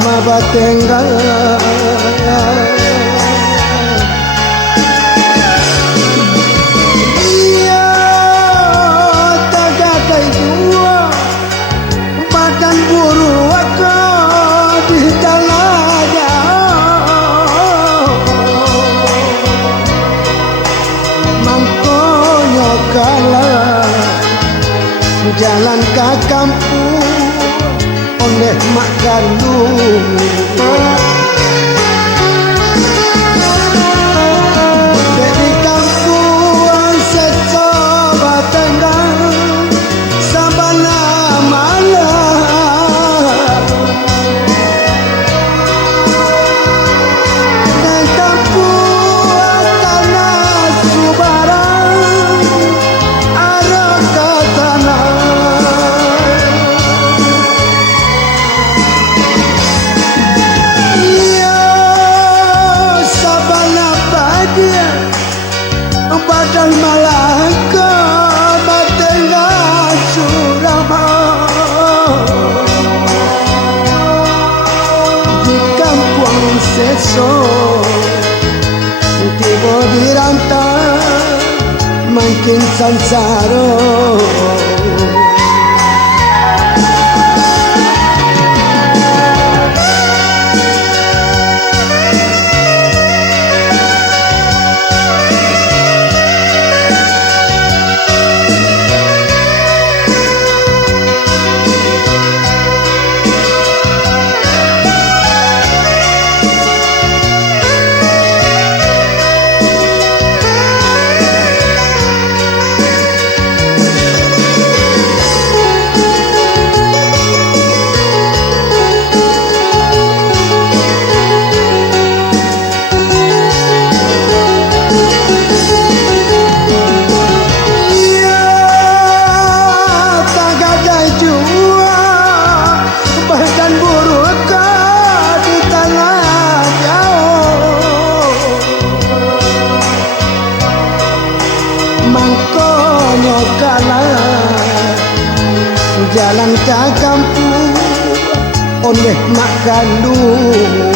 surama batengga iya tagatai jua badan buru waka di talaga mangkonyo kala jalan ke kampung oleh mak gandum dari kampung secoba tenggang sabana malam dan kampung tanah subarang arah ke tanah badan Malaka batengga surama di kampung seso tiba di rantau makin sansaro mangkonyo kala jalan ke kampung oleh mak gandum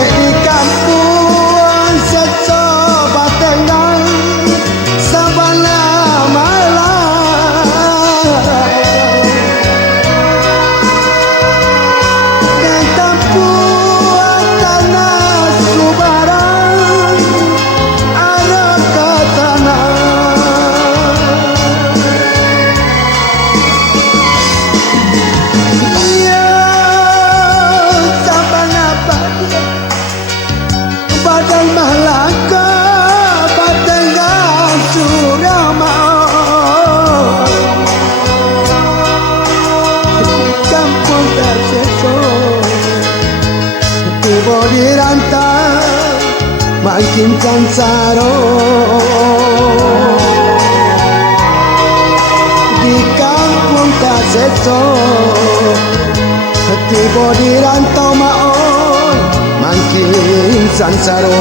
di kampung secoba tenggang sabana malam dan kampung tanah subarang arah ke tanah iya sabana badan Malaka batengga surama kampung terseso tiba di rantau makin sansaro di kampung terseso tiba di rantau maon makin sansaro